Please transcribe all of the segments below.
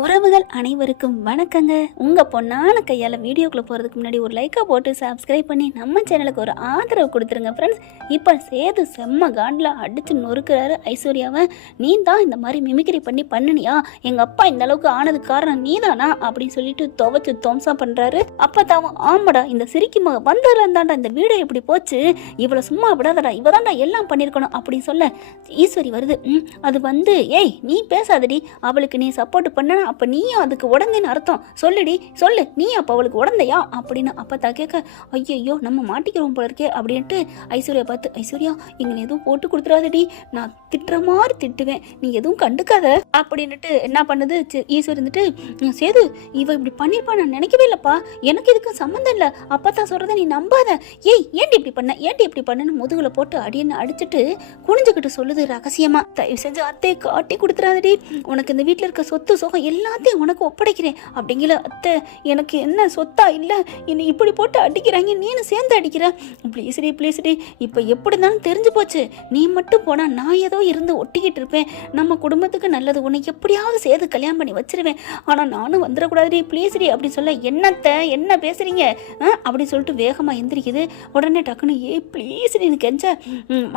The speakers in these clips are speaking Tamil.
உறவுகள் அனைவருக்கும் வணக்கங்க. உங்கள் பொண்ணான கையால் வீடியோக்குள்ளே போகிறதுக்கு முன்னாடி ஒரு லைக்காக போட்டு சப்ஸ்கிரைப் பண்ணி நம்ம சேனலுக்கு ஒரு ஆதரவு கொடுத்துருங்க ஃப்ரெண்ட்ஸ். இப்போ சேது செம்ம காண்டில் அடித்து நொறுக்கிறாரு ஐஸ்வர்யாவை. நீ தான் இந்த மாதிரி மிமிக்ரி பண்ணி பண்ணினியா, எங்கள் அப்பா இந்த அளவுக்கு ஆனதுக்கு காரணம் நீ தானா அப்படின்னு சொல்லிட்டு துவச்சு துவம்சம் பண்ணுறாரு. அப்போ தாவும் ஆமாடா, இந்த சிரிக்கி வந்ததுல இருந்தாண்டா இந்த வீடியோ எப்படி போச்சு, இவளை சும்மா விடாதடா, இவ தாண்டா எல்லாம் பண்ணியிருக்கணும் அப்படின்னு சொல்ல ஈஸ்வரி வருது. அது வந்து ஏய் நீ பேசாதடி, அவளுக்கு நீ சப்போர்ட் பண்ண அப்போ நீயும் அதுக்கு உடந்தேன்னு அர்த்தம், சொல்லுடி சொல்லு, நீ அப்போ அவளுக்கு உடந்தையா அப்படின்னு அப்பத்தா கேட்க, ஐயோ நம்ம மாட்டிக்கிறோம் போல இருக்கே அப்படின்ட்டு ஐஸ்வர்யா பார்த்து, ஐஸ்வர்யா எங்களை எதுவும் போட்டு கொடுத்துடாதடி, நான் திட்டுற மாதிரி திட்டுவேன், நீ எதுவும் கண்டுக்காத அப்படின்ட்டு என்ன பண்ணுது ஈஸ்வரி இருந்துட்டு, சேது இவ இப்படி பண்ணிருப்பா நான் நினைக்கவே இல்லப்பா, எனக்கு இதுக்கு சம்மந்தம் இல்லை, அப்பத்தான் சொல்றத நீ நம்பாத, ஏய் ஏன்டி இப்படி பண்ண ஏன்டி இப்படி பண்ணு முதுகுல போட்டு அடின்னு அடிச்சுட்டு குனிஞ்சுக்கிட்டு சொல்லுது ரகசியமா, தயவு செஞ்சு அத்தையை காட்டி கொடுத்துறாதடி, உனக்கு இந்த வீட்டில் இருக்க சொத்து சுகம் எல்லாத்தையும் உனக்கு ஒப்படைக்கிறேன் அப்படிங்கிற, அத்தை எனக்கு என்ன சொத்தா இல்லை, என்னை இப்படி போட்டு அடிக்கிறாங்க, நீனு சேர்ந்து அடிக்கிற, ப்ளீஸ்டி ப்ளீஸ்டி, இப்போ எப்படி இருந்தாலும் தெரிஞ்சு போச்சு, நீ மட்டும் போனா நான் ஏதோ இருந்து ஒட்டிக்கிட்டு இருப்பேன், நம்ம குடும்பத்துக்கு நல்லது, உன்னை எப்படியாவது சேர்த்து கல்யாணம் பண்ணி வச்சிருவேன், ஆனால் நானும் வந்துடக்கூடாதுடி ப்ளீஸ்டி அப்படின்னு சொல்ல, என்னத்தை என்ன பேசுறீங்க அப்படின்னு சொல்லிட்டு வேகமாக எந்திரிக்குது. உடனே டக்குன்னு ப்ளீஸ்டின்னு கெஞ்ச,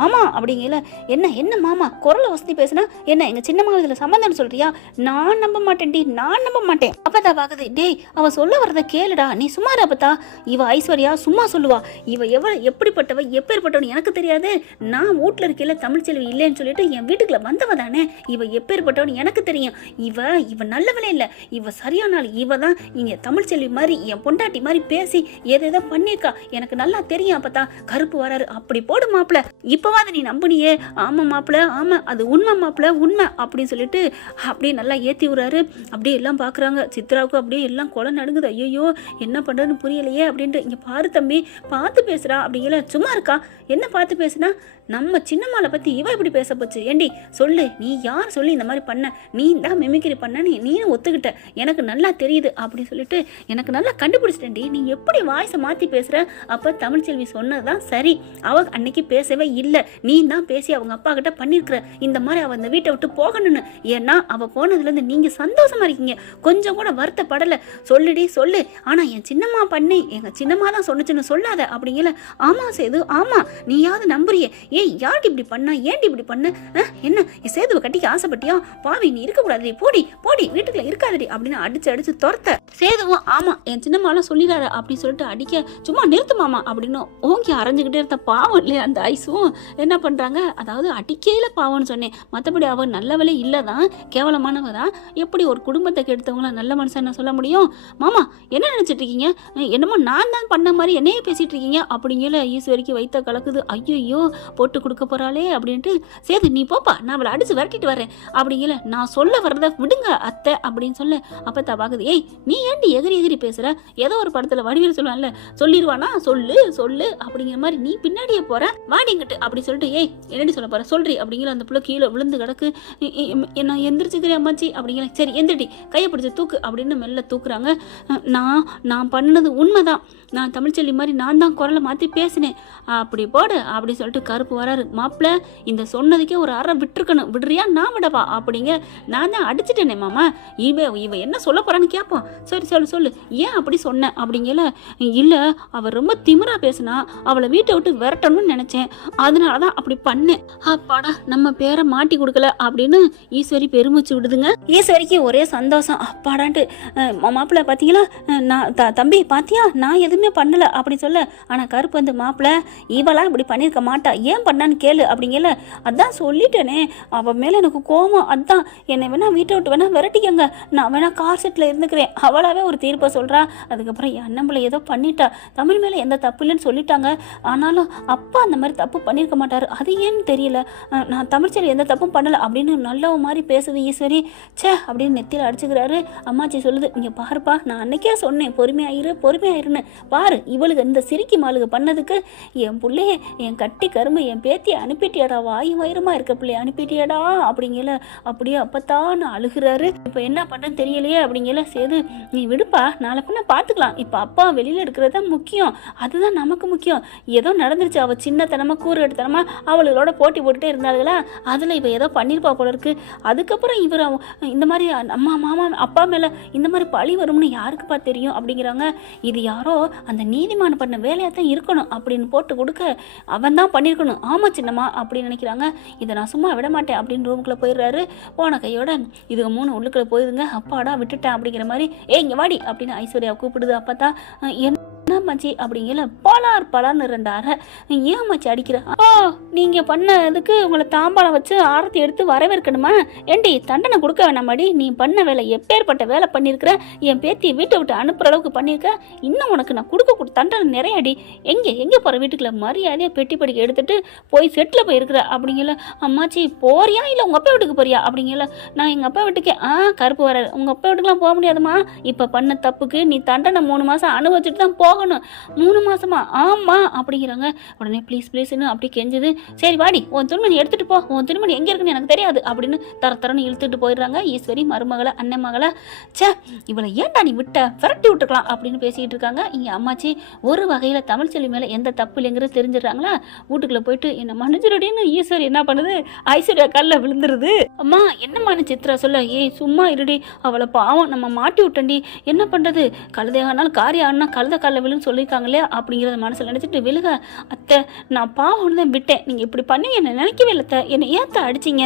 மாமா அப்படிங்கல, என்ன என்ன மாமா குரலை வசதி பேசுனா என்ன எங்கள் சின்னம்மா இதில் சம்மந்தம்னு சொல்றியா, நான் நம்ப மாட்டேன்டி, நான் நம்ப மாட்டேன். அப்பதா பாக்குது, டேய் அவ சொல்ல வரத கேளுடா, நீ சும்மா அப்பத்தா, இவ ஐஸ்வர்யா சும்மா சொல்லுவா, இவ எப்படிப்பட்டவ எப்பேற்பட்டவனு எனக்கு தெரியாது, நான் வீட்டுல இருக்கையில தமிழ்ச்செல்வி இல்லைன்னு சொல்லிட்டு என் வீட்டுக்குள்ள வந்தவ தானே, இவ எப்பேற்பட்டவனு எனக்கு தெரியும், இவ நல்லவளே இல்லை, இவ சரியான ஆள், இவ தான் இங்க தமிழ்ச்செல்வி மாதிரி என் பொண்டாட்டி மாதிரி பேசி ஏதேதோ பண்ணியிருக்கா, எனக்கு நல்லா தெரியும். அப்பத்தா கருப்பு வராரு, அப்படி போடு மாப்பிள்ள, இப்பவாது நீ நம்புனியே, ஆமா மாப்பிள்ள ஆமா அது உண்மை மாப்பிள்ள உண்மை அப்படின்னு சொல்லிட்டு அப்படியே நல்லா ஏற்றி விடுறாரு. அப்படியே எல்லாம் பார்க்குறாங்க, சித்ராவுக்கு அப்படியே எல்லாம் கொலை நடுங்குது, ஐயோ என்ன பண்ணுறதுன்னு புரியலையே அப்படின்ட்டு, இங்கே பாரு தம்பி பார்த்து பேசுகிறா அப்படிங்கிற, சும்மா இருக்கா என்ன பார்த்து பேசுனா, நம்ம சின்னம்மாவை பற்றி இவ இப்படி பேச போச்சு, ஏண்டி சொல்லு நீ யார் சொல்லி இந்த மாதிரி பண்ண, நீ தான் மிமிக்ரி பண்ண, நீனும் ஒத்துக்கிட்ட, எனக்கு நல்லா தெரியுது அப்படின்னு சொல்லிட்டு, எனக்கு நல்லா கண்டுபிடிச்சிட்டேன்டி, நீ எப்படி வாய்ஸை மாற்றி பேசுகிற, அப்போ தமிழ்ச்செல்வி சொன்னதுதான் சரி, அவ அன்னைக்கு பேசவே இல்லை, நீ தான் பேசி அவங்க அப்பா கிட்ட பண்ணியிருக்கிற இந்த மாதிரி அவள் இந்த வீட்டை விட்டு போகணும்னு, ஏன்னா அவள் போனதுலேருந்து நீங்கள் சந்தோஷமா இருக்கீங்க, கொஞ்சம் கூட வருத்தப்படலை, சொல்லுடி சொல்லு, ஆனால் என் சின்னம்மா பண்ணி எங்கள் சின்னம்மா தான் சொன்னுச்சுன்னு சொல்லாத அப்படிங்கல, ஆமாம் சேது ஆமாம் நீயாவது நம்புறியே, ஏய் யாருக்கு இப்படி பண்ணா, ஏன்டி இப்படி பண்ண, என்ன சேதுவை கட்டிக்க ஆசைப்பட்டியா, பாவி நீ இருக்கக்கூடாது, போடி போடி வீட்டுக்குள்ள இருக்காதடி அப்படின்னு அடிச்சு அடிச்சு துரத்த, சேதுவும் ஆமா என் சின்னம்மாலாம் சொல்லிடாரு அப்படின்னு சொல்லிட்டு அடிக்க, சும்மா நிறுத்துமாமா அப்படின்னு ஓங்கி அரைஞ்சுக்கிட்டே இருந்த பாவம் இல்லையா அந்த ஐஸும் என்ன பண்றாங்க, அதாவது அடிக்கையில பாவம்னு சொன்னேன், மற்றபடி அவ நல்லவளே இல்லதான், கேவலமானவ தான், எப்படி ஒரு குடும்பத்தை கெடுத்தவங்கள நல்ல மனுஷன் சொல்ல முடியும், மாமா என்ன நினைச்சிட்டு இருக்கீங்க, என்னமோ நான் தான் பண்ண மாதிரி என்னையே பேசிட்டு இருக்கீங்க அப்படிங்கிற ஈஸ்வரிக்கு வைத்த கலக்குது, ஐயோ போட்டு கொடுக்க போறாளே அப்படின்ட்டு, சேது நீ போப்பா நான் அவளை அடிச்சு விரட்டிட்டு வரேன் அப்படிங்கல, நான் சொல்ல வர்றத விடுங்க அத்தை அப்படின்னு சொல்ல, அப்பத்தா பாக்குது, ஏய் நீ ஏன்டி எகிரி எகிரி பேசுற, ஏதோ ஒரு படத்துல வடிவேல் சொல்லுவான்ல, சொல்லிடுவானா சொல்லு சொல்லு அப்படிங்கிற மாதிரி நீ பின்னாடியே போற வாடிங்கிட்டு அப்படி சொல்லிட்டு, ஏய் என்னடி சொல்ல போற சொல்றி அப்படிங்கிற, அந்த புள்ள கீழே விழுந்து கிடக்கு, நான் எந்திரிச்சுக்கிறேன் அம்மாச்சி அப்படிங்கிற, சரி எந்திரடி கையை பிடிச்சி தூக்கு அப்படின்னு மெல்ல தூக்குறாங்க, நான் பண்ணது உண்மைதான், நான் தமிழ்ச்செல்வி மாதிரி நான் தான் குரலை மாற்றி பேசினேன் அப்படி போடு அப்படி சொல்லிட்டு கருப்பு வராரு, மாப்பிள்ள இந்த சொன்னதுக்கே ஒரு அரை விட்டுருக்கணும், விடுறியா நான் விடவா அப்படிங்க, நான் தான் அடிச்சுட்டேனே மாமா, இவ என்ன சொல்ல போறான்னு கேட்போம், சரி சொல்லு சொல்லு ஏன் அப்படி சொன்ன அப்படிங்கல, இல்லை அவள் ரொம்ப திமிரா பேசினா, அவளை வீட்டை விட்டு விரட்டணும்னு நினைச்சேன், அதனால தான் அப்படி பண்ணேன், அப்பாடா நம்ம பேரை மாட்டி கொடுக்கல அப்படின்னு ஈஸ்வரி பெருமிச்சு விடுதுங்க. ஈஸ்வரிக்கு ஒரே சந்தோஷம், அப்பாடான்ட்டு, மாப்பிள்ள பார்த்தீங்களா, நான் தம்பி பாத்தியா நான் எதுவுமே பண்ணல அப்படி சொல்ல, ஆனால் கருப்பு வந்து மாப்பிள்ள இவளாம் இப்படி பண்ணியிருக்க மாட்டா, ஏன் பண்ணான்னு கேளு அப்படிங்கல, அதான் சொல்லிட்டேனே அவள் மேலே எனக்கு கோபம், அதான் என்னை வேணா வீட்டை விட்டு வேணா விரட்டிக்கங்க, நான் வேணா கார் செட்டில் இருந்துக்கிறேன், அவளாவே ஒரு தீர்ப்பை சொல்கிறா, அதுக்கப்புறம் என் அண்ணம்பிள்ளை ஏதோ பண்ணிட்டா, தமிழ் மேலே எந்த தப்பு இல்லைன்னு சொல்லிட்டாங்க, ஆனாலும் அப்பா அந்த மாதிரி தப்பு பண்ணியிருக்க மாட்டார், அது ஏன்னு தெரியல, நான் தமிழ்ச்செல்வி எந்த தப்பும் பண்ணலை அப்படின்னு நல்ல மாதிரி பேசுது ஈஸ்வரி, சே அப்படின்னு நெத்தியில் அடிச்சுக்கிறாரு. அம்மாச்சி சொல்லுது, இங்கே பாருப்பா நான் அன்னைக்கே சொன்னேன் பொறுமையாயிருன்னு பாரு, இவளுக்கு இந்த சிரிக்கி மாளுக்கு பண்ணதுக்கு என் பிள்ளைய என் கட்டி கரும்பு என் பேத்தியை அனுப்பிட்டியாடா, வாயு வயிறுமா இருக்க பிள்ளைய அனுப்பிட்டியாடா அப்படிங்கல, அப்படியே அப்பத்தான் அழுகிறாரு. இப்போ என்ன பண்ணுன்னு தெரியலையே அப்படிங்கல, சேது நீ விடுப்பா நாளை பின்ன பார்த்துக்கலாம், இப்போ அப்பா வெளியில் இருக்கிறது முக்கியம், அதுதான் நமக்கு முக்கியம், ஏதோ நடந்துருச்சு, அவள் சின்னத்தனமா கூறு எடுத்தனமா அவளோட போட்டி போட்டுட்டே இருந்தாளுங்களா, அதில் இப்போ ஏதோ பண்ணியிருப்பா போல இருக்கு, அதுக்கப்புறம் இவர் இந்த மாதிரி அம்மா மாமா அப்பா மேலே இந்த மாதிரி பழி வரும்னு யாருக்குப்பா தெரியும் அப்படிங்கிறாங்க. இது யாரோ அந்த நீதிமான் பண்ண வேலையாக தான் இருக்கணும் அப்படின்னு போட்டு கொடுக்க அவன் தான் பண்ணியிருக்கணும். ஆமாம் சின்னம்மா அப்படின்னு நினைக்கிறாங்க. இதை நான் சும்மா விட மாட்டேன் அப்படின்னு ரூமுக்குள்ளே போயிடுறாரு. போன கையோட இதுக்கு 3 உள்ளுக்குள்ளே போயிடுங்க. அப்பாடா விட்டுட்டேன் அப்படிங்கிற மாதிரி இங்கே வாடி அப்படின்னு ஐஸ்வர்யா கூப்பிடுது. அப்போ தான் என்ன மச்சி அப்படிங்கல பலார்னு 2 அறை. ஏன் மச்சி அடிக்கிற? நீங்கள் பண்ணதுக்கு உங்களை தாம்பாளம் வச்சு ஆரத்தி எடுத்து வரவேற்கணுமா? ஏண்டி தண்டனை கொடுக்க வேணாமாடி? நீ பண்ண வேலை எப்பேற்பட்ட வேலை பண்ணியிருக்கிற, என் பேத்தியை வீட்டை விட்டு அனுப்புகிற அளவுக்கு பண்ணியிருக்க. இன்னும் உனக்கு நான் கொடுக்க தண்டனை நிறையாடி. எங்கே போகிற வீட்டுக்குள்ள மரியாதையாக பெட்டி படிக்க எடுத்துகிட்டு போய் செட்டில் போயிருக்கிற அப்படிங்கல. அம்மாச்சி போறியா இல்லை உங்கள் அப்பா வீட்டுக்கு போறியா அப்படிங்கல. நான் எங்கள் அப்பா வீட்டுக்கே கருப்பு வராது, உங்கள் அப்பா வீட்டுக்குலாம் போக முடியாதுமா. இப்போ பண்ண தப்புக்கு நீ தண்டனை 3 மாதம் அனுபவிச்சுட்டு தான் போகணும். 3 மாசமா? ஆமா அப்படிங்கிறாங்க. உடனே ப்ளீஸ்ன்னு அப்படி கெஞ்சுது. சரி வாடி, உன் துணிமணி எடுத்துட்டு போ, உன் துணிமணி எங்கே இருக்குன்னு எனக்கு தெரியாது அப்படின்னு தரன்னு இழுத்துட்டு போயிடுறாங்க. ஈஸ்வரி மருமகளை அண்ணன் மகளை. சே இவளை ஏன்டா நீ விட்ட, விரட்டி விட்டுக்கலாம் அப்படின்னு பேசிக்கிட்டு இருக்காங்க. இங்கே அம்மாச்சி ஒரு வகையில் தமிழ்ச்செல்வி மேலே எந்த தப்பு இல்லைங்கிறது தெரிஞ்சிடறாங்களா. வீட்டுக்குள்ளே போயிட்டு என்ன மன்னிச்சிருடின்னு ஈஸ்வரி என்ன பண்ணுது, ஐஸ்வர்யா கல்ல விழுந்துருது. அம்மா என்னம்மான்னு சித்ரா சொல்ல, சும்மா இருடி, அவளை பாவம் நம்ம மாட்டி விட்டண்டி, என்ன பண்ணுறது, கழுதையானாலும் காரியானா கழுத கல்ல விழுன்னு சொல்லியிருக்காங்களே அப்படிங்கிறத மனசில் நினச்சிட்டு விழுக. அத்தை நான் பாவம்னு தான் விட்டேன், நீங்கள் இப்படி பண்ணி என்னை நினைக்கவே இல்லை, என்னை ஏற்ற அடிச்சிங்க.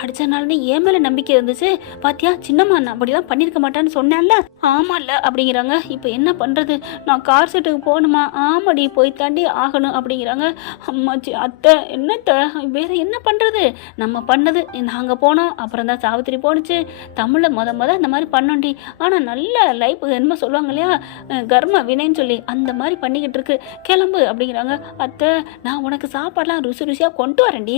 அடித்தனாலே என் மேலே நம்பிக்கை இருந்துச்சு பாத்தியா, சின்னம்மா நான் அப்படி தான் பண்ணியிருக்க மாட்டான்னு சொன்னேன்ல. ஆமாம்ல அப்படிங்கிறாங்க. இப்போ என்ன பண்ணுறது, நான் கார் செட்டுக்கு போகணுமா? ஆமாடி போய் தாண்டி ஆகணும் அப்படிங்கிறாங்க. அம்மாச்சி அத்தை என்னத்தை வேறு என்ன பண்ணுறது, நம்ம பண்ணது நாங்கள் போனோம், அப்புறம் தான் சாவித்திரி போணுச்சு. தமிழில் முத அந்த மாதிரி பண்ணோண்டி. ஆனால் நல்ல லைஃப் என்னமோ சொல்லுவாங்க இல்லையா, கர்ம வினைன்னு சொல்லி அந்த மாதிரி பண்ணிக்கிட்டு இருக்கு, கிளம்பு அப்படிங்கிறாங்க. அத்தை நான் உனக்கு சாப்பாடெலாம் ருசியாக கொண்டு வரேன்டி,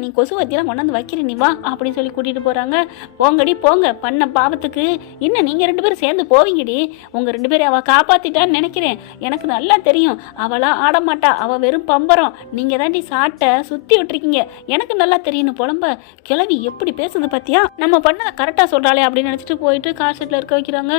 நீ கொசுவத்தியெல்லாம் கொண்டாந்து வைக்கிறேன், நீ வா அப்படின்னு சொல்லி கூட்டிகிட்டு போகிறாங்க. போங்கடி போங்க, பண்ண பாவத்துக்கு இன்னும் நீங்கள் 2 பேரும் சேர்ந்து போவீங்கடி. உங்கள் 2 பேரும் அவள் காப்பாற்றிட்டான்னு நினைக்கிறேன். எனக்கு நல்லா தெரியும், அவளாம் ஆடமாட்டா, அவள் வெறும் பம்பரம், நீங்கள் தாண்டி சாட்டை சுற்றி விட்டுருக்கீங்க, எனக்கு நல்லா தெரியும்னு புலம்ப. கிளவி எப்படி பேசுது பார்த்தியா, நம்ம பண்ணதை கரெக்டாக சொல்கிறாளே அப்படின்னு நினச்சிட்டு போயிட்டு கார் செட்டில் இருக்க வைக்கிறாங்க.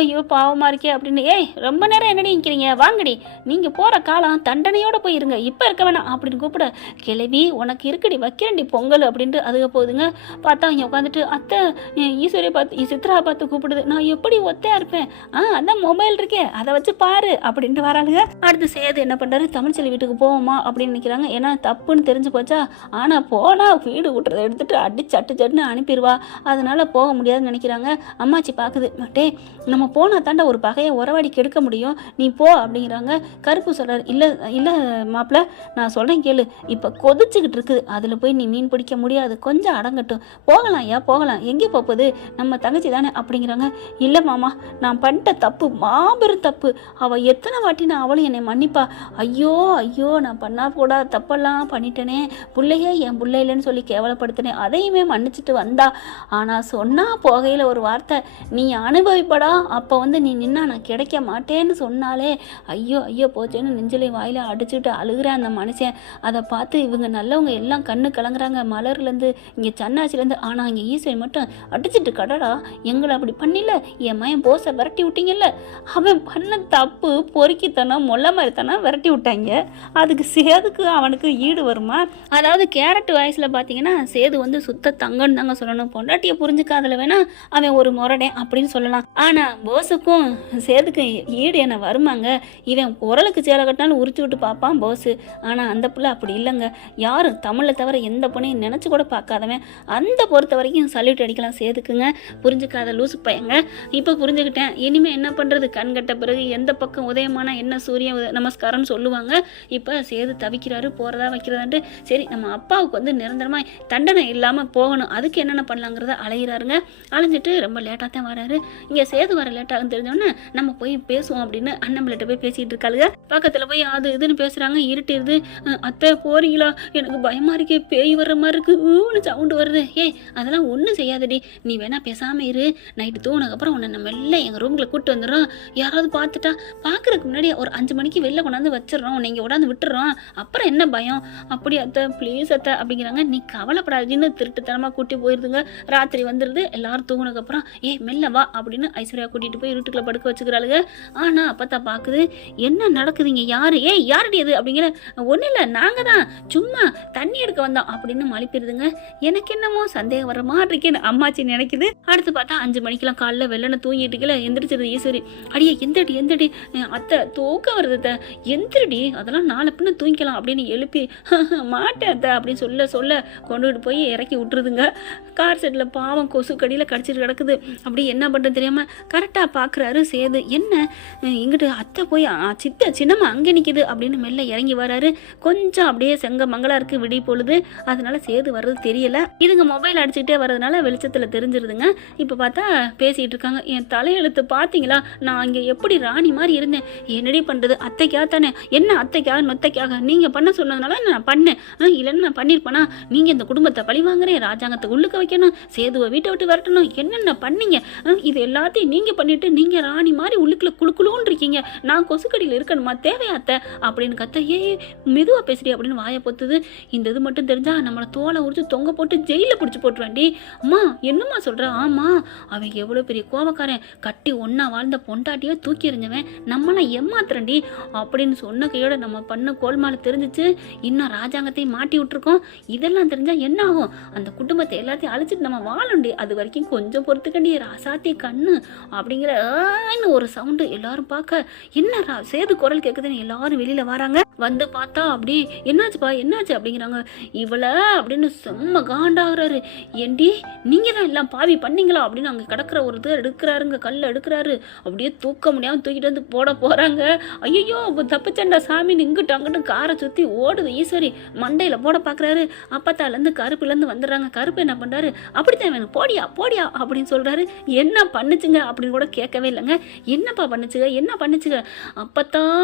ஐயோ பாவமாக இருக்கே அப்படின்னு. ரொம்ப நேரம் என்னடி நிற்கிறீங்க, வாங்கடி, நீங்கள் போகிற காலம் தண்டனையோடு போயிருங்க, இப்போ இருக்க வேணாம் அப்படின்னு கூப்பிட. கிளவி உனக்கு இருக்குடி வைக்கிறேன்டி பொங்கல் அப்படின்ட்டு அதுக்கு போகுதுங்க. பார்த்தா இங்கே உட்காந்துட்டு அத்தை ஈஸ்வரியை பார்த்து சித்ரா பார்த்து கூப்பிடுது. நான் எப்படி ஒத்தையாக இருப்பேன், அதான் மொபைல் இருக்கே அதை வச்சு பாரு அப்படின்ட்டு வராளுங்க. அடுத்து சேது என்ன பண்ணுறாரு, தமிழ்ச்செல்வி வீட்டுக்கு போவோமா அப்படின்னு நினைக்கிறாங்க. ஏன்னா தப்புன்னு தெரிஞ்சு போச்சா. ஆனால் போனால் வீடு விட்டுறதை எடுத்துகிட்டு அடி சட்டுன்னு அனுப்பிடுவா, அதனால போக முடியாதுன்னு நினைக்கிறாங்க. அம்மாச்சி பார்க்குது, டே நம்ம போனால் தாண்டா ஒரு பகையை உறவாடிக்கு எடுக்க முடியும், நீ போ அப்படிங்கிறாங்க. கருப்பு சொல்கிறார், இல்லை மாப்பிள்ள நான் சொல்கிறேன் கேளு, இப்போ கொதிச்சுக்கிட்டு இருக்குது, அதில் போய் நீ மீன் பிடிக்க முடியாது, கொஞ்சம் அடங்கட்டும், போகலாம் ஐயா போகலாம், எங்கே போகுது, நம்ம தங்கச்சி தானே அப்படிங்கிறாங்க. இல்லை மாமா நான் பண்ணிட்ட தப்பு மாபெரும் தப்பு, அவள் எத்தனை வாட்டி நான் அவளும் என்னை மன்னிப்பா. ஐயோ நான் பண்ணா போடா தப்பெல்லாம் பண்ணிட்டேனே, பிள்ளையே என் பிள்ளை இல்லைன்னு சொல்லி கேவலப்படுத்தினேன், அதையுமே மன்னிச்சுட்டு வந்தா. ஆனால் சொன்னால் போகையில் ஒரு வார்த்தை, நீ அனுபவிப்படா, அப்போ நீ நின்னா நான் கிடைக்க மாட்டேன்னு சொன்னாலே ஐயோ போச்சேன்னு நெஞ்சிலை வாயில அடிச்சுட்டு அழுகிறேன் அந்த மனுஷன். அதை பார்த்து இவங்க நல்லவங்க எல்லாம் கண்ணு கலங்குறாங்க, மலர்லேருந்து இங்கே சன்னாச்சிலேருந்து. ஆனால் இங்கே ஈஸ்வரி மட்டும் அடிச்சுட்டு கடடா எங்களை அப்படி பண்ணில, என் மயன் போஸை விரட்டி விட்டீங்கல்ல, அவன் பண்ண தப்பு பொறுக்கித்தனம் மொல்ல மாதிரித்தனம் விரட்டி விட்டாங்க, அதுக்கு சேதுக்கு அவனுக்கு ஈடு வருமா? அதாவது கேரட் வயசில் பார்த்தீங்கன்னா சேது சுத்த தங்கன்னு தாங்க சொல்லணும், பொண்டாட்டியை புரிஞ்சுக்காதல வேணா அவன் ஒரு முரடேன் அப்படின்னு சொல்லலாம். ஆனால் போஸுக்கும் சேதுக்கும் ஈடு என்ன வருமாங்க? இவன் குரலுக்கு சேலை கட்டினாலும் உரிச்சு விட்டு பார்ப்பான் போஸு. ஆனால் அந்த பிள்ளை அப்படி இல்லைங்க, யாரும் தமிழில் தவிர எந்த பொண்ணையும் நினச்சி கூட பார்க்காதவன். அந்த பொறுத்த வரைக்கும் சல்யூட் அடிக்கலாம் சேதுக்குங்க. புரிஞ்சுக்காத லூசு பையங்க. இப்போ புரிஞ்சுக்கிட்டேன், இனிமேல் என்ன பண்ணுறது, கண் கட்ட பிறகு எந்த பக்கம் உதயமான என்ன சூரியன் நமஸ்காரம்னு சொல்லுவாங்க. இப்போ சேது தவிக்கிறாரு, போகிறதா வைக்கிறதான்ட்டு. சரி நம்ம அப்பாவுக்கு நிரந்தரமாக தண்டனை இல்லாமல் போகணும், அதுக்கு என்னென்ன பண்ணலாங்கிறத அலையிறாருங்க. அலைஞ்சிட்டு ரொம்ப லேட்டாக தான் வராரு. இங்கே சேது வர லேட்டாகுன்னு தெரிஞ்சோன்னே நம்ம போய் பேசுவோம் அப்படின்னு அண்ணம்பிள்ளைகிட்ட போய் பேசிகிட்டு இருக்காளுங்க. பக்கத்தில் போய் அது இதுன்னு பேசுகிறாங்க. இருட்டிடுது. அத்தை போறீங்களா, எனக்கு பயமாக இருக்கே, பேய் வர்ற மாதிரி இருக்கு, சவுண்டு வருது. அதெல்லாம் ஒன்றும் செய்யாதடி, நீ வேணா பேசாமல் இரு, நைட்டு தூங்கினதுக்கப்புறம் உன்னை நம்ம எல்லாம் எங்கள் ரூமில் கூப்பிட்டு வந்துடுறோம், யாராவது பார்த்துட்டா பார்க்குறதுக்கு முன்னாடி ஒரு 5 மணிக்கு வெளில கொண்டாந்து வச்சிடறோம், நீங்கள் உடாந்து விட்டுறோம், அப்புறம் என்ன பயம். அப்படி அத்தை ப்ளீஸ் அத்தை அப்படிங்கிறாங்க. நீ கவலைப்படாதுன்னு திருட்டுத்தனமாக கூட்டி போயிருதுங்க. ராத்திரி வந்துடுது, எல்லாரும் தூங்கினதுக்கப்புறம் மெல்ல வா அப்படின்னு ஐஸ்வர்யா கூட்டிகிட்டு போய் இருட்டுக்குள்ள படுக்க வச்சுக்கிறாளுங்க. ஆனால் அப்போ தான் பார்க்க பார்க்குது. என்ன நடக்குதுங்க, யாரு யாருடைய இது அப்படிங்கிற. ஒன்றும் இல்லை, நாங்கள் தான் சும்மா தண்ணி எடுக்க வந்தோம் அப்படின்னு மலிப்பிடுதுங்க. எனக்கு என்னமோ சந்தேகம் வர மாதிரி இருக்கேன்னு அம்மாச்சி நினைக்குது. அடுத்து பார்த்தா 5 மணிக்கெல்லாம் காலைல வெள்ளனை தூங்கிட்டுக்கல எந்திரிச்சிருது ஈஸ்வரி. அடியே எந்திரடி அத்தை தூக்கம் வருது, எந்திரடி, அதெல்லாம் நாளை பின்ன தூங்கிக்கலாம் அப்படின்னு எழுப்பி மாட்டேன் அத்தை அப்படின்னு சொல்ல கொண்டுகிட்டு போய் இறக்கி விட்டுருதுங்க. கார் செட்டில் பாவம் கொசு கடியில் கடிச்சிட்டு கிடக்குது. அப்படி என்ன பண்ணுறது தெரியாமல் கரெக்டாக பார்க்குறாரு சேது. என்ன இங்கிட்டு அத்தை போய் சின்னம்மா அங்கே நிற்கிது அப்படின்னு மெல்ல இறங்கி வராரு. கொஞ்சம் அப்படியே செங்க மங்களாக இருக்குது விடி பொழுது, அதனால சேது வர்றது தெரியல. இதுங்க மொபைல் அடிச்சுக்கிட்டே வர்றதுனால வெளிச்சத்தில் தெரிஞ்சிருதுங்க. இப்போ பார்த்தா பேசிகிட்டு இருக்காங்க. என் தலையெழுத்து பார்த்தீங்களா, நான் இங்கே எப்படி ராணி மாதிரி இருந்தேன், என்னடி பண்ணுறது, அத்தைக்காக தானே, என்ன அத்தைக்காக நொத்தைக்காக நீங்கள் பண்ண சொன்னதுனால நான் பண்ணேன், இல்லைன்னு நான் பண்ணியிருப்பேனா, நீங்கள் இந்த குடும்பத்தை பழி வாங்குறேன், ராஜாங்கத்தை உள்ளுக்க வைக்கணும், சேதுவை வீட்டை விட்டு வரட்டணும், என்னென்ன பண்ணீங்க, இது எல்லாத்தையும் நீங்கள் பண்ணிட்டு நீங்கள் ராணி மாதிரி உள்ளுக்குள்ள குழுக்குழுன்னு இருக்கீங்க, நான் கொசுக்கடியில் இருக்கணுமா, தேவையாத்த அப்படின்னு கத்த. மெதுவாக பேசுறீ அப்படின்னு வாயை பொத்துது. இந்த இது மட்டும் தெரிஞ்சா நம்மளை தோலை உரிச்சு தொங்க போட்டு ஜெயிலில் பிடிச்சி போட்டுருவேன்டி. அம்மா என்னம்மா சொல்கிற, ஆமாம் அவன் எவ்வளோ பெரிய கோபக்காரன், கட்டி ஒன்றா வாழ்ந்த பொண்டாட்டியோ தூக்கி எறிஞ்சவன், நம்மளாம் ஏமாத்துறண்டி அப்படின்னு சொன்ன கையோட நம்ம பண்ண கோல்மாலை தெரிஞ்சிச்சு. இன்னும் ராஜாங்கத்தையும் மாட்டி விட்டுருக்கோம். இதெல்லாம் தெரிஞ்சால் என்ன ஆகும், அந்த குடும்பத்தை எல்லாத்தையும் அழிச்சிட்டு நம்ம வாழண்டி, அது வரைக்கும் கொஞ்சம் பொறுத்துக்கண்டி ராசாத்தி கண்ணு அப்படிங்கிற ஒரு சவுண்டு. எல்லாரும் பார்க்க என்ன சேது குரல் கேட்குதுன்னு எல்லாரும் வெளியில் வராங்க. வந்து பார்த்தா அப்படி என்னாச்சுப்பா என்னாச்சு அப்படிங்கிறாங்க. இவளை அப்படின்னு செம்ம காண்டாகிறாரு. ஏண்டி நீங்கள் தான் எல்லாம் பாவி பண்ணீங்களா அப்படின்னு அங்கே கிடக்கிற ஒரு இது எடுக்கிறாருங்க, கல்லை எடுக்கிறாரு. அப்படியே தூக்க முடியாமல் தூக்கிட்டு வந்து போட போகிறாங்க. ஐயோ தப்புச்சண்டா சாமின்னு இங்கிட்டு அங்கிட்டு காரை சுற்றி ஓடுது ஈஸ்வரி. மண்டையில் போட பார்க்குறாரு. அப்பத்தாலேருந்து கருப்புலேருந்து வந்துடுறாங்க. கருப்பு என்ன பண்ணுறாரு, அப்படித்தான் வேணும் போடியா போடியா அப்படின்னு சொல்கிறாரு. என்ன பண்ணுச்சுங்க அப்படின்னு கூட கேட்கவே இல்லைங்க. என்னப்பா பண்ணுச்சுங்க என்ன பண்ணுச்சுங்க, அப்பத்தான்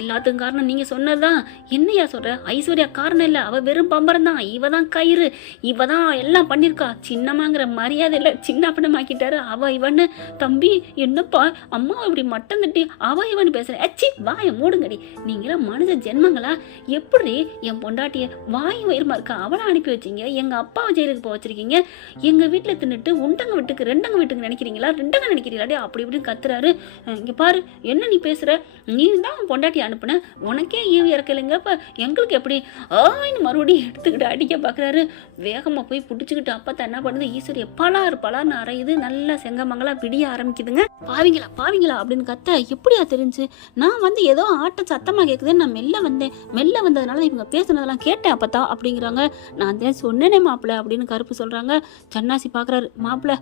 எல்லாத்துக்கும் காரணம் நீங்கள் சொன்னதுதான். என்னையா சொல்கிற, ஐஸ்வர்யா காரணம் இல்லை, அவள் வெறும் பம்பரம் தான், இவ தான் கயிறு, இவ தான் எல்லாம் பண்ணியிருக்கா, சின்னமாங்கிற மரியாதை இல்லை சின்ன பணமாக்கிட்டாரு அவ இவன்னு. தம்பி என்னப்பா அம்மாவை இப்படி மட்டம் தட்டி அவ இவன்னு பேசுகிறேன், அச்சி வாயை மூடுங்கடி, நீங்களாம் மனுஷ ஜென்மங்களா, எப்படி என் பொண்டாட்டிய வாய் வயிறுமா இருக்கா அவளை அனுப்பி வச்சிங்க, எங்கள் அப்பாவை ஜெயிலுக்கு போக வச்சிருக்கீங்க, எங்கள் வீட்டில் தின்னுட்டு உண்டங்க வீட்டுக்கு ரெண்டங்க வீட்டுக்கு நினைக்கிறீங்களா, ரெண்டங்க நினைக்கிறீங்களா அப்படி இப்படின்னு கத்துறாரு. இங்கே பாரு என்ன நீ பேசுகிற, நீ தான் பொண்டாட்டி அனுப்புன, உனக்கே ஈவு இறக்கலைங்க, இப்போ எங்களுக்கு எப்படி ஆயின்னு மறுபடியும் எடுத்துக்கிட்டு அடிக்க பார்க்குறாரு. வேகமாக போய் பிடிச்சிக்கிட்டு அப்போ என்ன பண்ணுது, ஈஸ்வரி பலார்னு அரையுது. நல்லா செங்கமங்களாக பிடிய ஆரம்பிக்குதுங்க. பாவிங்களா அப்படின்னு கத்த. எப்படியா தெரிஞ்சு, நான் வந்து ஏதோ ஆட்ட சத்தமாக கேட்குதுன்னு நான் மெல்ல வந்ததுனால இவங்க பேசுனதெல்லாம் கேட்டேன் அப்பத்தா அப்படிங்கிறாங்க. நான் தான் சொன்னேனே மாப்பிள்ள அப்படின்னு கருப்பு சொல்கிறாங்க. சன்னாசி பார்க்குறாரு. மாப்பிள்ள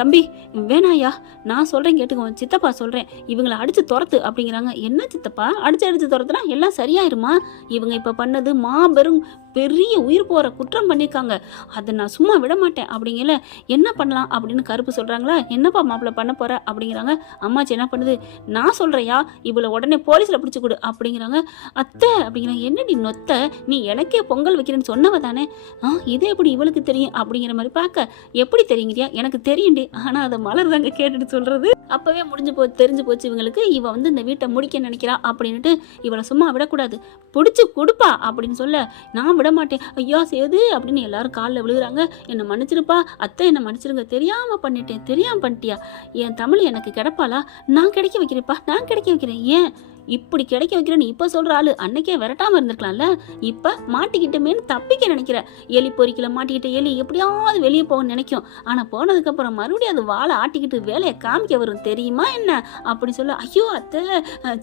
தம்பி வேணாயா, நான் சொல்கிறேன் கேட்டுக்கோ, சித்தப்பா சொல்கிறேன், இவங்களை அடித்து துரத்து அப்படிங்கிறாங்க. என்ன சித்தப்பா அடிச்சு துரத்துனா எல்லாம் சரியாயிருமா, இவங்க இப்போ பண்ணது மாபெரும் பெரிய உயிர் போகிற குற்றம் பண்ணியிருக்காங்க, அதை நான் சும்மா விட மாட்டேன் அப்படிங்கல. என்ன பண்ணலாம் அப்படின்னு கருப்பு சொல்கிறாங்களா. என்னப்பா மாப்பிள்ள பண்ண போகிற அப்படிங்கிறாங்க. அம்மாச்சி என்ன பண்ணுது, நான் சொல்கிறையா இவளை உடனே போலீஸில் பிடிச்சி கொடு அப்படிங்கிறாங்க. அத்தை அப்படிங்கிறாங்க. என்னடி நொத்த, நீ எனக்கே பொங்கல் வைக்கிறேன்னு சொன்னவ தானே, இது எப்படி இவளுக்கு தெரியும் அப்படிங்கிற மாதிரி பார்க்க. எப்படி தெரியுங்கிறியா, எனக்கு தெரியுண்டி, ஆனால் அதை மலர் தாங்க கேட்டுட்டு சொல்கிறது. அப்போவே தெரிஞ்சு போச்சு இவங்களுக்கு, இவ வந்து இந்த வீட்டை முடிக்க நினைக்கிறா அப்படின்ட்டு இவளை சும்மா விடக்கூடாது, பிடிச்சி கொடுப்பா அப்படின்னு சொல்ல. நான் விட மாட்டேன் ஐயா சேது அப்படின்னு எல்லாரும் காலில் விழுகிறாங்க. என்னை மன்னிச்சிருப்பா அத்தை, என்னை மன்னிச்சிருங்க, தெரியாமல் பண்ணிட்டியா, என் தமிழ் எனக்கு கிடைப்பாளா, நான் கிடைக்க வைக்கிறேன்ப்பா, நான் கிடைக்க வைக்கிறேன், ஏன் இப்படி கிடைக்க வைக்கிறேன்னு இப்போ சொல்கிற ஆள் அன்னைக்கே விரட்டாமல் இருந்திருக்கலாம்ல, இப்போ மாட்டிக்கிட்டமேன்னு தப்பிக்க நினைக்கிற. எலி பொறிக்கல மாட்டிக்கிட்ட எலி எப்படியாவது வெளியே போகணும்னு நினைக்கும், ஆனால் போனதுக்கப்புறம் மறுபடியும் அது வாழை ஆட்டிக்கிட்டு வேலையை காமிக்க வரும் தெரியுமா என்ன அப்படி சொல்ல. ஐயோ அத்தை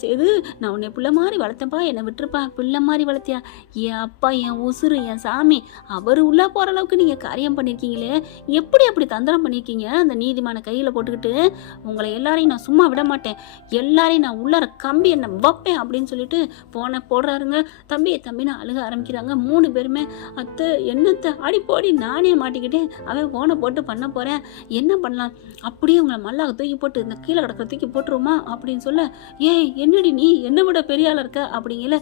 சேது, நான் உன்னை பிள்ளை மாதிரி வளர்த்தப்பா, என்னை விட்டுருப்பா, பிள்ளை மாதிரி வளர்த்தியா, என் அப்பா என் உசுறு என் சாமி, அவர் உள்ளே போகிற அளவுக்கு நீங்கள் காரியம் பண்ணியிருக்கீங்களே, எப்படி அப்படி தந்திரம் பண்ணியிருக்கீங்க அந்த நீதிமான கையில் போட்டுக்கிட்டு, உங்களை எல்லாரையும் நான் சும்மா விட மாட்டேன், எல்லாரையும் நான் உள்ளார கம்பி என்ன வப்பேன் அப்படின்னு சொல்லிட்டு போன போடுறாருங்க. தம்பின்னு அழுக ஆரம்பிக்கிறாங்க 3 பேருமே. அத்தை என்னத்தை அடி போடி, நானே மாட்டிக்கிட்டேன், அவன் போனை போட்டு பண்ண போகிறேன், என்ன பண்ணலாம், அப்படியே உங்களை மல்லாக தூக்கி போட்டு இந்த கீழே கிடக்கிற தூக்கி போட்டுருமா அப்படின்னு சொல்ல. என்னடி நீ என்னை விட பெரிய ஆளாக இருக்க அப்படிங்கல.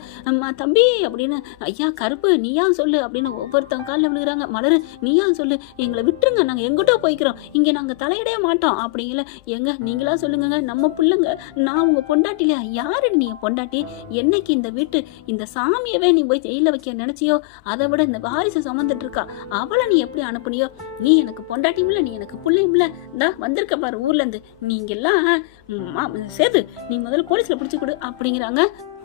தம்பி அப்படின்னு. ஐயா கருப்பு நீயா சொல்லு அப்படின்னு ஒவ்வொருத்தங்க காலில் விழுகிறாங்க. மலர் நீயா சொல்லு, எங்களை விட்டுருங்க, நாங்கள் எங்கிட்ட போய்க்கிறோம், இங்கே நாங்கள் தலையிடவே மாட்டோம் அப்படிங்கல. எங்க நீங்களா சொல்லுங்க, நம்ம பிள்ளைங்க, நான் உங்கள் பொண்டாட்டிலையா, யாரு நீ என் பொண்டாட்டி, என்னைக்கு இந்த வீட்டு இந்த சாமியவே நீ போய் ஜெயில வைக்க நினைச்சியோ, அதை விட இந்த வாரிசு சுமந்துட்டு இருக்கா அவளை நீ எப்படி அனுப்புனியோ, நீ எனக்கு பொண்டாட்டியும் இல்லை, நீ எனக்கு பிள்ளையும் இல்லை, இந்தா வந்திருக்க பாரு ஊர்ல இருந்து, நீங்கெல்லாம் சேது நீ முதல்ல போலீஸ்ல பிடிச்சு கொடு அப்படிங்கிறாங்க.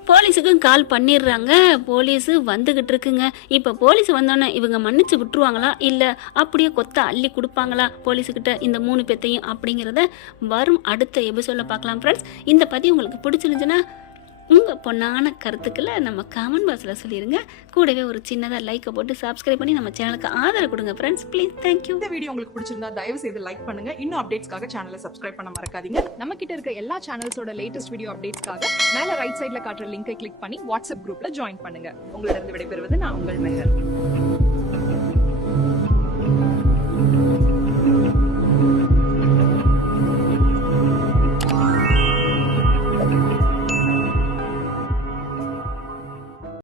போலீஸுக்கும் கால் பண்ணிடுறாங்க. போலீஸு வந்துகிட்டு இருக்குங்க. இப்போ போலீஸ் வந்தோன்னே இவங்க மன்னிச்சு விட்டுருவாங்களா இல்லை அப்படியே கொத்த அள்ளி கொடுப்பாங்களா போலீஸுக்கிட்ட இந்த 3 பேத்தையும் அப்படிங்கிறத வரும் அடுத்த எபிசோடில் பார்க்கலாம் ஃப்ரெண்ட்ஸ். இந்த பதிவு உங்களுக்கு பிடிச்சிருந்துச்சுன்னா உங்கள் பொண்ணான கருத்துக்களை நம்ம கமெண்ட் பாக்ஸில் சொல்லிடுங்க. கூடவே ஒரு சின்னதாக லைக்கை போட்டு சப்ஸ்கிரைப் பண்ணி நம்ம சேனலுக்கு ஆதரவு கொடுங்க ஃப்ரெண்ட்ஸ். Please thank you. இந்த வீடியோ உங்களுக்கு பிடிச்சிருந்தா தயவு செய்து லைக் பண்ணுங்க. இன்னும் அப்டேட்ஸ்க்காக சேனலை சப்ஸ்கிரைப் பண்ண மறக்காதீங்க. நம்ம கிட்ட இருக்க எல்லா சேனல்ஸோட லேட்டஸ்ட் வீடியோ அப்டேட்ஸ்க்காக மேல ரைட் சைடுல காட்டுற லிங்கை கிளிக் பண்ணி வாட்ஸ்அப் குரூப்ல ஜாயின் பண்ணுங்க. உங்களிடம் விடைபெறுவது நான் உங்கள் மெஹர்.